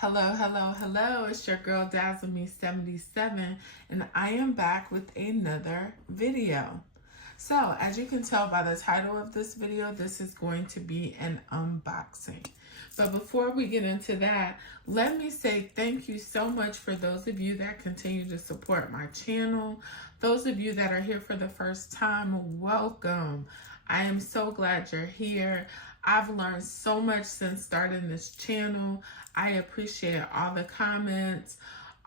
Hello, hello, hello. It's your girl Dazzle Me 77 and I am back with another video. So, as you can tell by the title of this video, this is going to be an unboxing. But before we get into that, let me say thank you so much for those of you that continue to support my channel. Those of you that are here for the first time, welcome. I am so glad you're here. I've learned so much since starting this channel. I appreciate all the comments,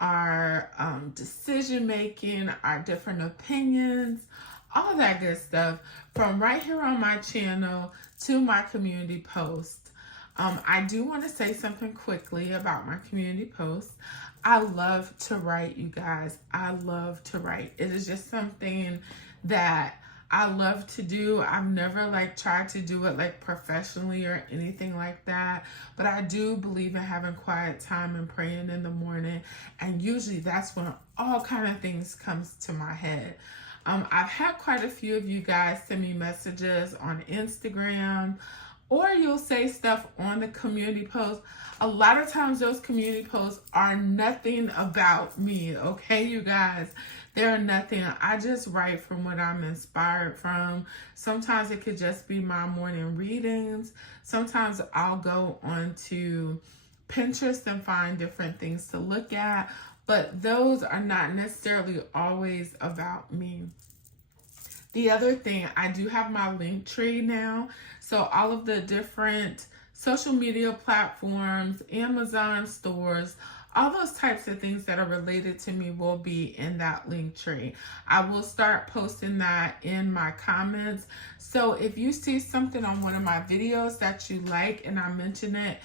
our decision making, our different opinions, all that good stuff from right here on my channel to my community post. I do want to say something quickly about my community posts. I love to write, you guys. I love to write. It is just something that I love to do. I've never tried to do it professionally or anything like that, but I do believe in having quiet time and praying in the morning, and usually that's when all kind of things comes to my head. I've had quite a few of you guys send me messages on Instagram, or you'll say stuff on the community post. A lot of times those community posts are nothing about me, okay, you guys? They're nothing. I just write from what I'm inspired from. Sometimes it could just be my morning readings. Sometimes I'll go onto Pinterest and find different things to look at, but those are not necessarily always about me. The other thing, I do have my link tree now. So all of the different social media platforms, Amazon stores, all those types of things that are related to me will be in that link tree. I will start posting that in my comments. So if you see something on one of my videos that you like and I mention it,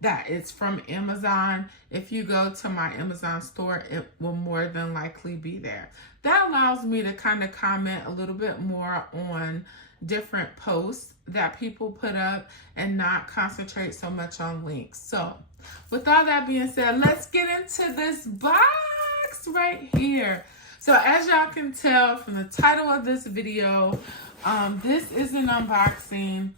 that it's from Amazon, if you go to my Amazon store, it will more than likely be there. That allows me to kind of comment a little bit more on different posts that people put up and not concentrate so much on links. So with all that being said, let's get into this box right here. So as y'all can tell from the title of this video, this is an unboxing.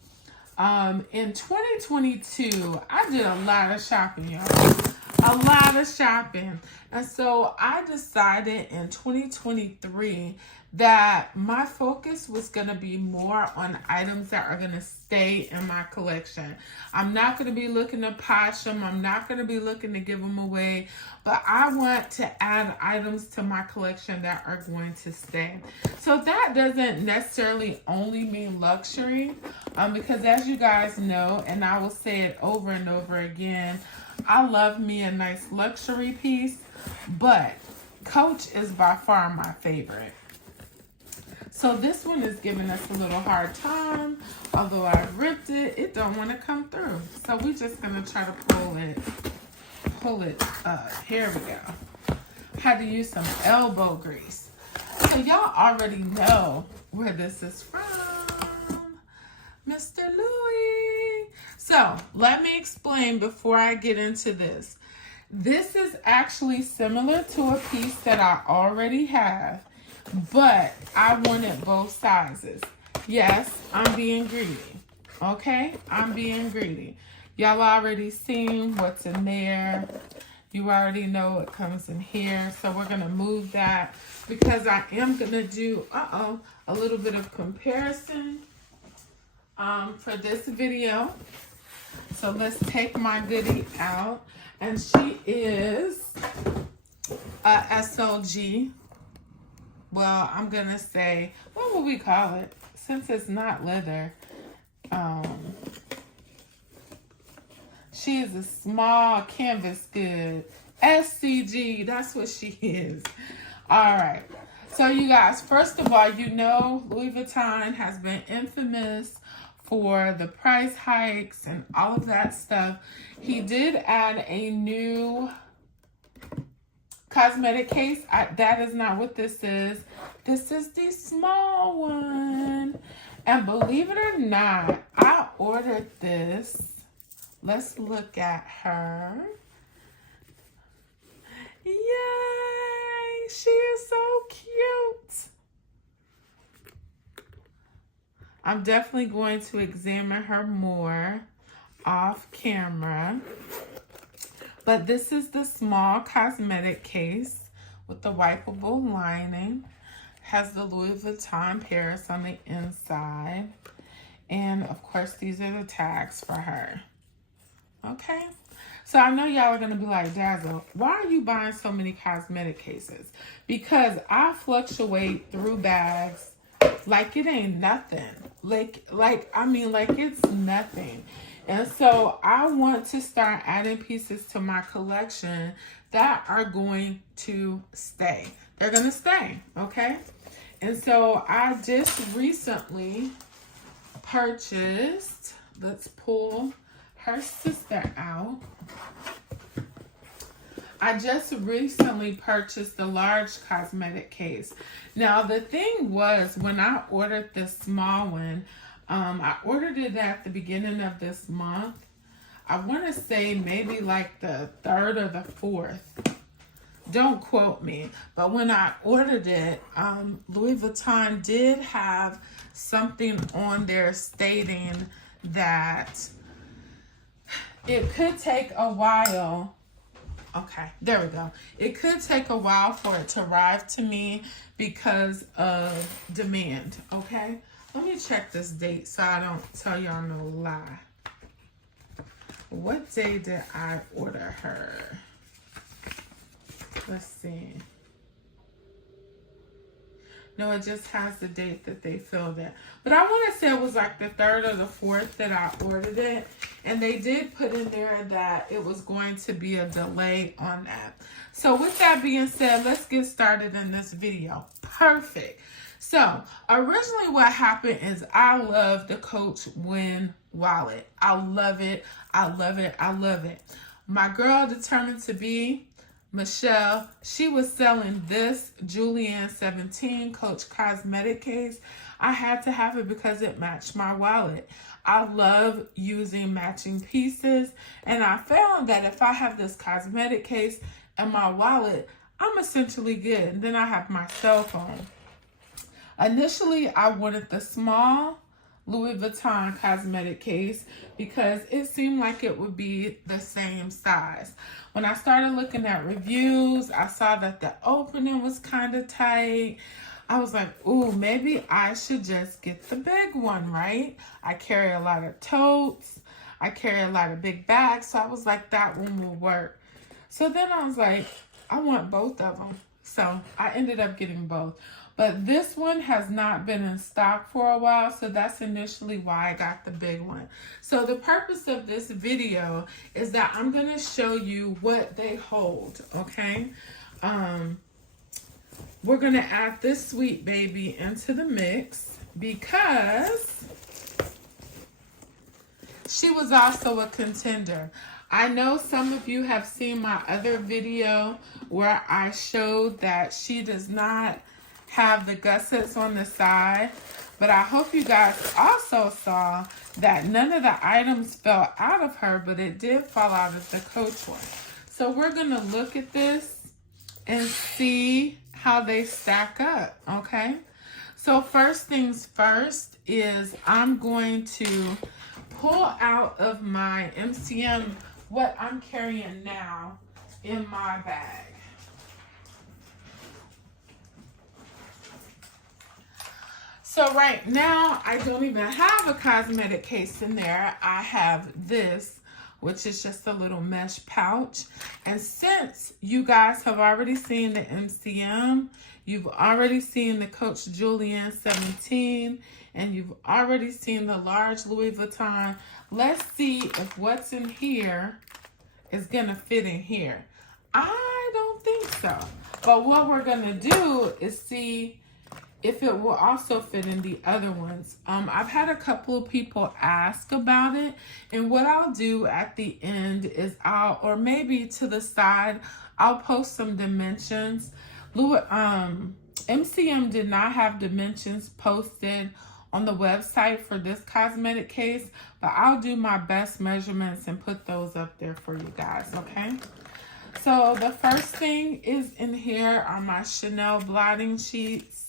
In 2022, I did a lot of shopping, y'all. A lot of shopping. And so I decided in 2023 that my focus was going to be more on items that are going to stay in my collection. I'm not going to be looking to posh them. I'm not going to be looking to give them away. But I want to add items to my collection that are going to stay. So that doesn't necessarily only mean luxury. Because as you guys know, and I will say it over and over again, I love me a nice luxury piece. But Coach is by far my favorite. So this one is giving us a little hard time. Although I ripped it, it don't want to come through. So we're just going to try to pull it up. Here we go. Had to use some elbow grease. So y'all already know where this is from. Mr. Louis. So let me explain before I get into this. This is actually similar to a piece that I already have, but I wanted both sizes. Yes, I'm being greedy. Okay, I'm being greedy. Y'all already seen what's in there. You already know it comes in here. So we're going to move that because I am going to do, a little bit of comparison for this video. So let's take my goodie out. And she is a SLG. Well, I'm going to say, what would we call it? Since it's not leather. She is a small canvas good. SCG, that's what she is. All right. So you guys, first of all, you know Louis Vuitton has been infamous for the price hikes and all of that stuff. He did add a new cosmetic case. That is not what this is. This is the small one. And believe it or not, I ordered this. Let's look at her. Yay! She is so cute. I'm definitely going to examine her more off camera. But this is the small cosmetic case with the wipeable lining. Has the Louis Vuitton Paris on the inside. And of course, these are the tags for her. Okay. So I know y'all are going to be like, Dazzle, why are you buying so many cosmetic cases? Because I fluctuate through bags like it ain't nothing. Like it's nothing. And so I want to start adding pieces to my collection that are going to stay. They're going to stay, okay? And so I just recently purchased, let's pull her sister out. I just recently purchased the large cosmetic case. Now, the thing was, when I ordered this small one, I ordered it at the beginning of this month. I want to say maybe like the 3rd or the 4th. Don't quote me. But when I ordered it, Louis Vuitton did have something on there stating that it could take a while. Okay, there we go. It could take a while for it to arrive to me because of demand, okay? Let me check this date so I don't tell y'all no lie. What day did I order her? Let's see. No, it just has the date that they filled it. But I want to say it was like the 3rd or the 4th that I ordered it. And they did put in there that it was going to be a delay on that. So with that being said, let's get started in this video. Perfect. So originally what happened is I love the Coach Win wallet. I love it. I love it. I love it. My girl determined to be Michelle, she was selling this Julienne 17 Coach Cosmetic case. I had to have it because it matched my wallet. I love using matching pieces, and I found that if I have this cosmetic case and my wallet, I'm essentially good. And then I have my cell phone. Initially, I wanted the small Louis Vuitton cosmetic case because it seemed like it would be the same size. When I started looking at reviews, I saw that the opening was kind of tight. I was like, ooh, maybe I should just get the big one, right? I carry a lot of totes. I carry a lot of big bags. So I was like, that one will work. So then I was like, I want both of them. So I ended up getting both. But this one has not been in stock for a while, so that's initially why I got the big one. So the purpose of this video is that I'm going to show you what they hold, okay? We're going to add this sweet baby into the mix because she was also a contender. I know some of you have seen my other video where I showed that she does not have the gussets on the side, but I hope you guys also saw that none of the items fell out of her, but it did fall out of the Coach one. So we're going to look at this and see how they stack up, okay? So first things first is I'm going to pull out of my MCM what I'm carrying now in my bag. So right now, I don't even have a cosmetic case in there. I have this, which is just a little mesh pouch. And since you guys have already seen the MCM, you've already seen the Coach Julienne 17, and you've already seen the large Louis Vuitton, let's see if what's in here is gonna fit in here. I don't think so. But what we're gonna do is see if it will also fit in the other ones. I've had a couple of people ask about it, and what I'll do at the end is or maybe to the side, I'll post some dimensions. MCM did not have dimensions posted on the website for this cosmetic case, but I'll do my best measurements and put those up there for you guys, okay? So the first thing is in here are my Chanel blotting sheets.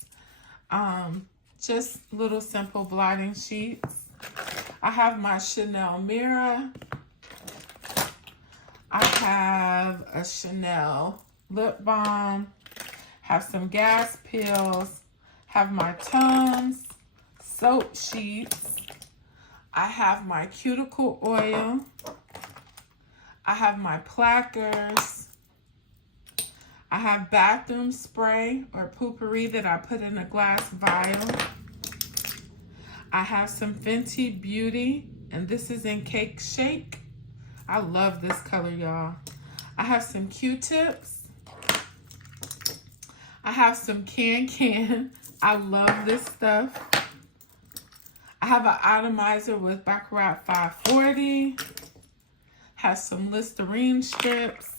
Just little simple blotting sheets. I have my Chanel mirror. I a Chanel lip balm, have some gas pills, have my Tums soap sheets, I have my cuticle oil, I have my plackers, I have bathroom spray or potpourri that I put in a glass vial. I have some Fenty Beauty, and this is in Cake Shake. I love this color, y'all. I have some Q-tips. I have some Can. I love this stuff. I have an atomizer with Baccarat 540. Have some Listerine strips.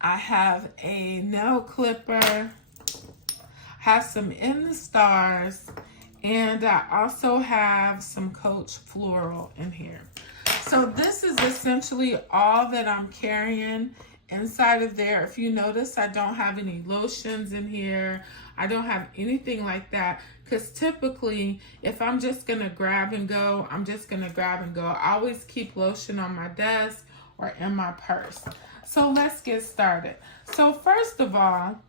I have a nail clipper. Have some In the Stars. And I also have some Coach Floral in here. So this is essentially all that I'm carrying inside of there. If you notice, I don't have any lotions in here. I don't have anything like that. Because typically, if I'm just going to grab and go, I'm just going to grab and go. I always keep lotion on my desk or in my purse. So let's get started. So first of all,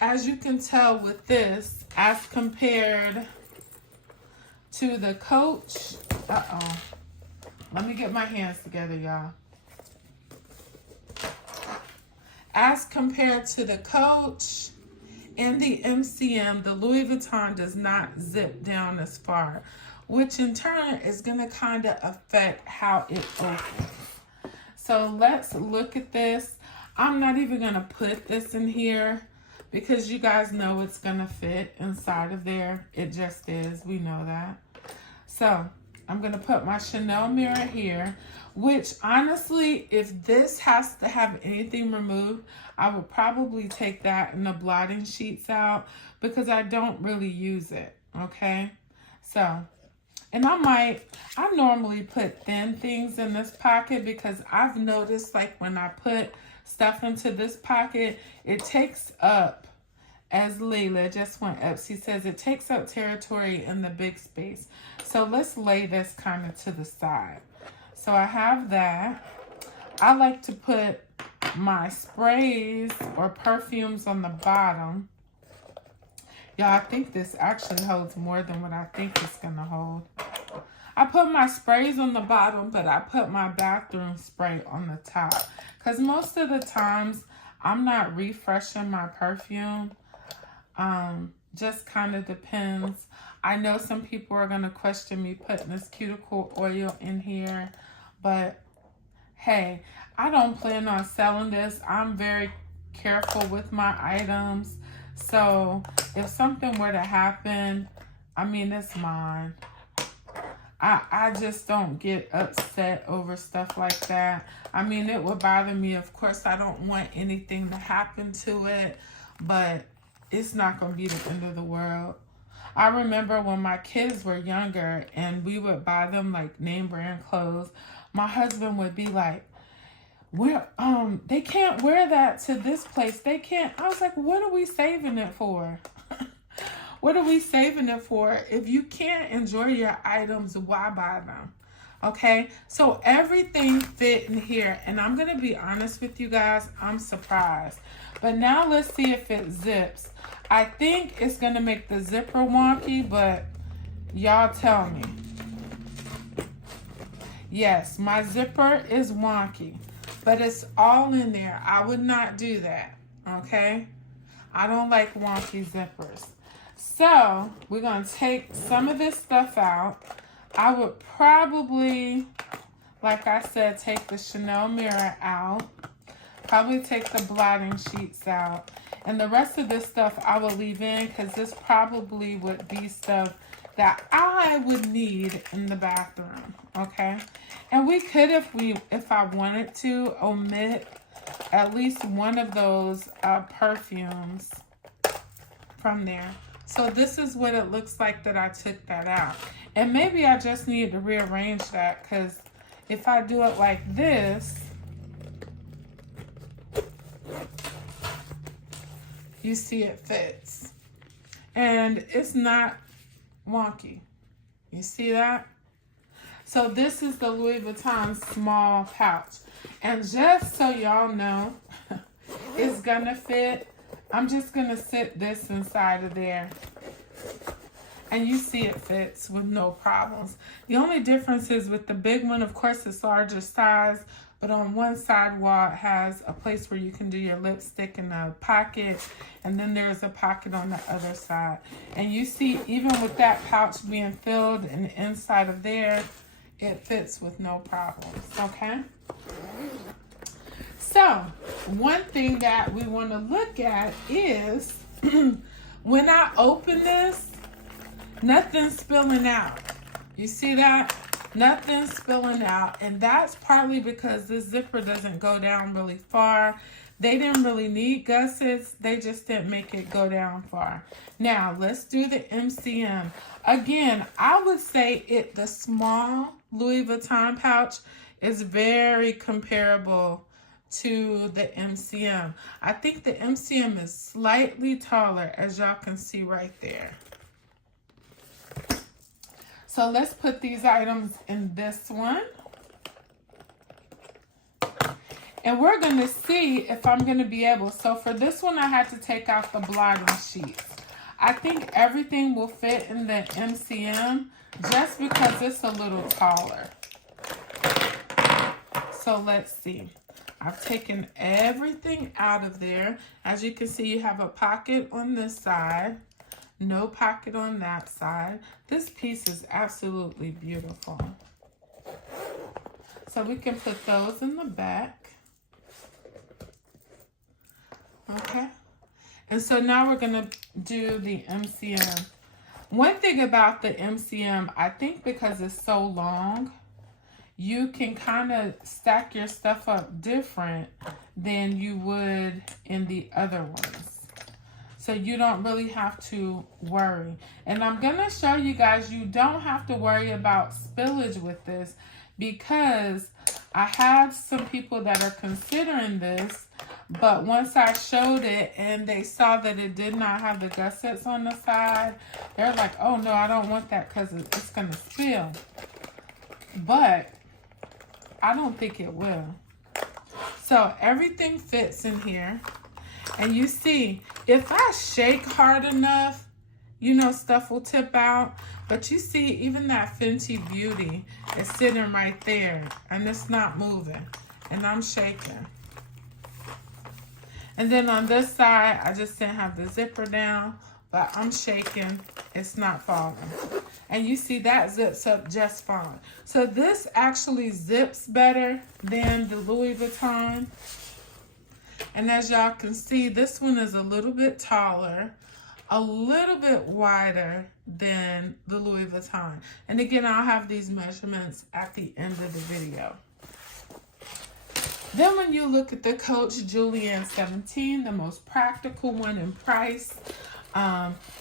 as you can tell with this, as compared to the Coach, let me get my hands together, y'all. As compared to the Coach and the MCM, the Louis Vuitton does not zip down as far, which in turn is going to kind of affect how it opens. So let's look at this. I'm not even going to put this in here because you guys know it's going to fit inside of there. It just is. We know that. So I'm going to put my Chanel mirror here, which honestly, if this has to have anything removed, I would probably take that and the blotting sheets out because I don't really use it, okay? So, and I normally put thin things in this pocket because I've noticed like when I put stuff into this pocket, it takes up, as Layla just went up, she says it takes up territory in the big space. So let's lay this kind of to the side. So I have that. I like to put my sprays or perfumes on the bottom. Y'all, I think this actually holds more than what I think it's going to hold. I put my sprays on the bottom, but I put my bathroom spray on the top. Because most of the times, I'm not refreshing my perfume. Just kind of depends. I know some people are going to question me putting this cuticle oil in here. But, hey, I don't plan on selling this. I'm very careful with my items. So, if something were to happen, I mean, it's mine. I just don't get upset over stuff like that. I mean, it would bother me. Of course, I don't want anything to happen to it, but it's not going to be the end of the world. I remember when my kids were younger and we would buy them like name brand clothes, my husband would be like, they can't wear that to this place. They can't. I was like, what are we saving it for? What are we saving it for? If you can't enjoy your items, why buy them? Okay, so everything fit in here. And I'm going to be honest with you guys, I'm surprised. But now let's see if it zips. I think it's going to make the zipper wonky, but y'all tell me. Yes, my zipper is wonky, but it's all in there. I would not do that, okay? I don't like wonky zippers. So, we're going to take some of this stuff out. I would probably, like I said, take the Chanel mirror out. Probably take the blotting sheets out. And the rest of this stuff I will leave in because this probably would be stuff that I would need in the bathroom, okay? And we could, if I wanted to, omit at least one of those perfumes from there. So this is what it looks like that I took that out. And maybe I just need to rearrange that because if I do it like this, you see it fits. And it's not wonky. You see that? So this is the Louis Vuitton small pouch. And just so y'all know, it's gonna fit. I'm just gonna sit this inside of there. And you see it fits with no problems. The only difference is with the big one, of course, it's larger size, but on one side wall, it has a place where you can do your lipstick in a pocket, and then there's a pocket on the other side. And you see, even with that pouch being filled and inside of there, it fits with no problems, okay? So, one thing that we want to look at is when I open this, nothing's spilling out. You see that? Nothing's spilling out. And that's partly because this zipper doesn't go down really far. They didn't really need gussets. They just didn't make it go down far. Now, let's do the MCM. Again, I would say the small Louis Vuitton pouch is very comparable to the MCM. I think the MCM is slightly taller, as y'all can see right there. So let's put these items in this one. And we're going to see if I'm going to be able. So for this one, I had to take out the blotting sheets. I think everything will fit in the MCM just because it's a little taller. So let's see. I've taken everything out of there. As you can see, you have a pocket on this side. No pocket on that side. This piece is absolutely beautiful. So we can put those in the back. Okay. And so now we're going to do the MCM. One thing about the MCM, I think because it's so long, you can kind of stack your stuff up different than you would in the other ones. So you don't really have to worry. And I'm going to show you guys, you don't have to worry about spillage with this because I have some people that are considering this, but once I showed it and they saw that it did not have the gussets on the side, they're like, oh no, I don't want that because it's going to spill. But I don't think it will. So everything fits in here. And you see, if I shake hard enough, you know, stuff will tip out. But you see, even that Fenty Beauty is sitting right there. And it's not moving. And I'm shaking. And then on this side, I just didn't have the zipper down. But I'm shaking. It's not falling. And you see, that zips up just fine. So this actually zips better than the Louis Vuitton. And as y'all can see, this one is a little bit taller, a little bit wider than the Louis Vuitton. And again, I'll have these measurements at the end of the video. Then when you look at the Coach Julianne 17, the most practical one in price,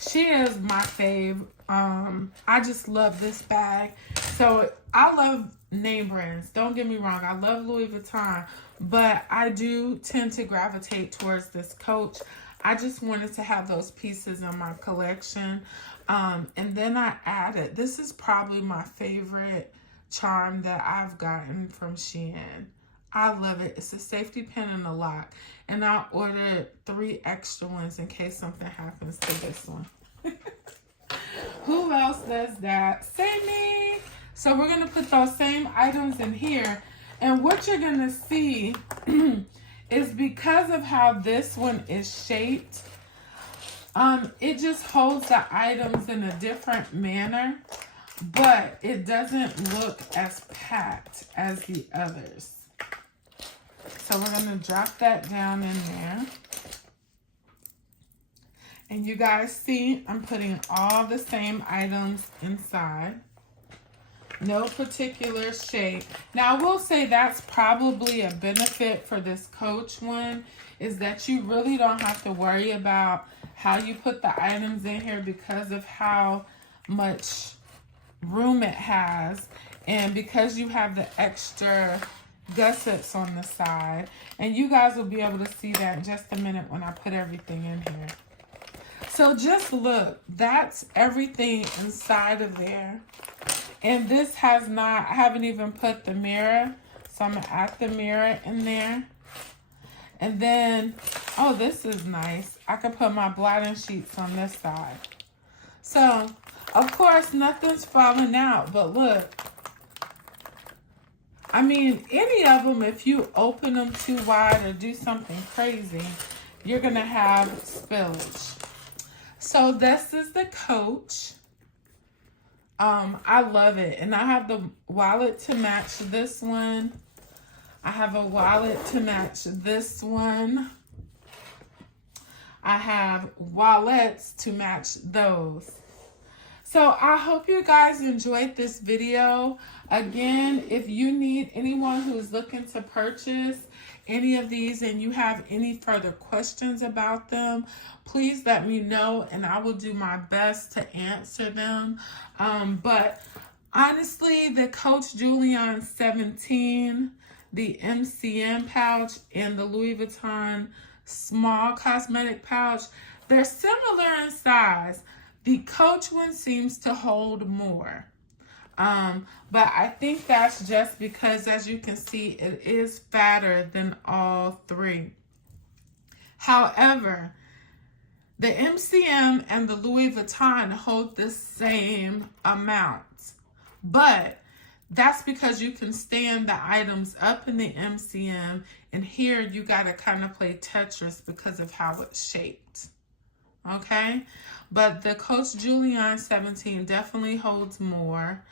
she is my fave. I just love this bag. So I love name brands. Don't get me wrong. I love Louis Vuitton. But I do tend to gravitate towards this Coach. I just wanted to have those pieces in my collection. And then I added, this is probably my favorite charm that I've gotten from Shein. I love it. It's a safety pin and a lock. And I ordered 3 extra ones in case something happens to this one. Who else does that? Say me. So we're going to put those same items in here. And what you're going to see is because of how this one is shaped, it just holds the items in a different manner, but it doesn't look as packed as the others. So we're going to drop that down in there. And you guys see, I'm putting all the same items inside. No particular shape. Now, I will say that's probably a benefit for this Coach one, is that you really don't have to worry about how you put the items in here because of how much room it has. And because you have the extra gussets on the side. And you guys will be able to see that in just a minute when I put everything in here. So just look, that's everything inside of there. And this has not, I haven't even put the mirror. So I'm going to add the mirror in there. And then, oh, this is nice. I could put my blotting sheets on this side. So, of course, nothing's falling out. But look. I mean, any of them, if you open them too wide or do something crazy, you're going to have spillage. So this is the Coach. I love it. And I have the wallet to match this one. I have a wallet to match this one. I have wallets to match those. So I hope you guys enjoyed this video. Again, if you need anyone who's looking to purchase any of these and you have any further questions about them, please let me know and I will do my best to answer them. But honestly, the Coach Julian 17, the MCM pouch, and the Louis Vuitton small cosmetic pouch, they're similar in size. The Coach one seems to hold more. But I think that's just because, as you can see, it is fatter than all three. However, the MCM and the Louis Vuitton hold the same amount. But that's because you can stand the items up in the MCM, and here you got to kind of play Tetris because of how it's shaped. Okay? But the Coach Julian 17 definitely holds more.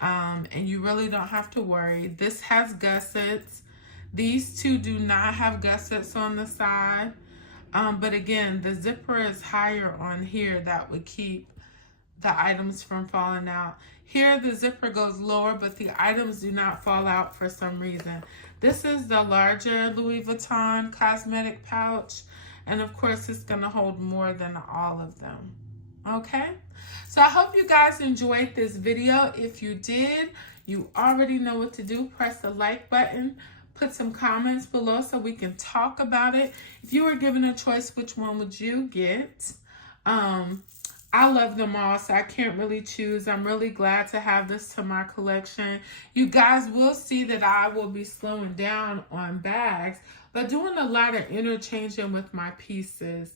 And you really don't have to worry. This has gussets. These two do not have gussets on the side. But again, the zipper is higher on here. That would keep the items from falling out. Here, the zipper goes lower, but the items do not fall out for some reason. This is the larger Louis Vuitton cosmetic pouch. And of course, it's going to hold more than all of them. Okay? So I hope you guys enjoyed this video. If you did, you already know what to do. Press the like button. Put some comments below so we can talk about it. If you were given a choice, which one would you get? I love them all, so I can't really choose. I'm really glad to have this to my collection. You guys will see that I will be slowing down on bags, but doing a lot of interchanging with my pieces.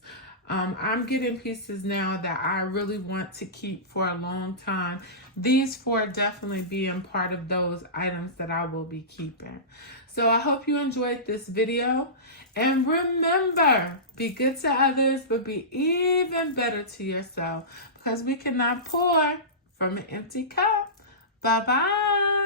I'm getting pieces now that I really want to keep for a long time. These four definitely being part of those items that I will be keeping. So I hope you enjoyed this video. And remember, be good to others, but be even better to yourself, because we cannot pour from an empty cup. Bye-bye.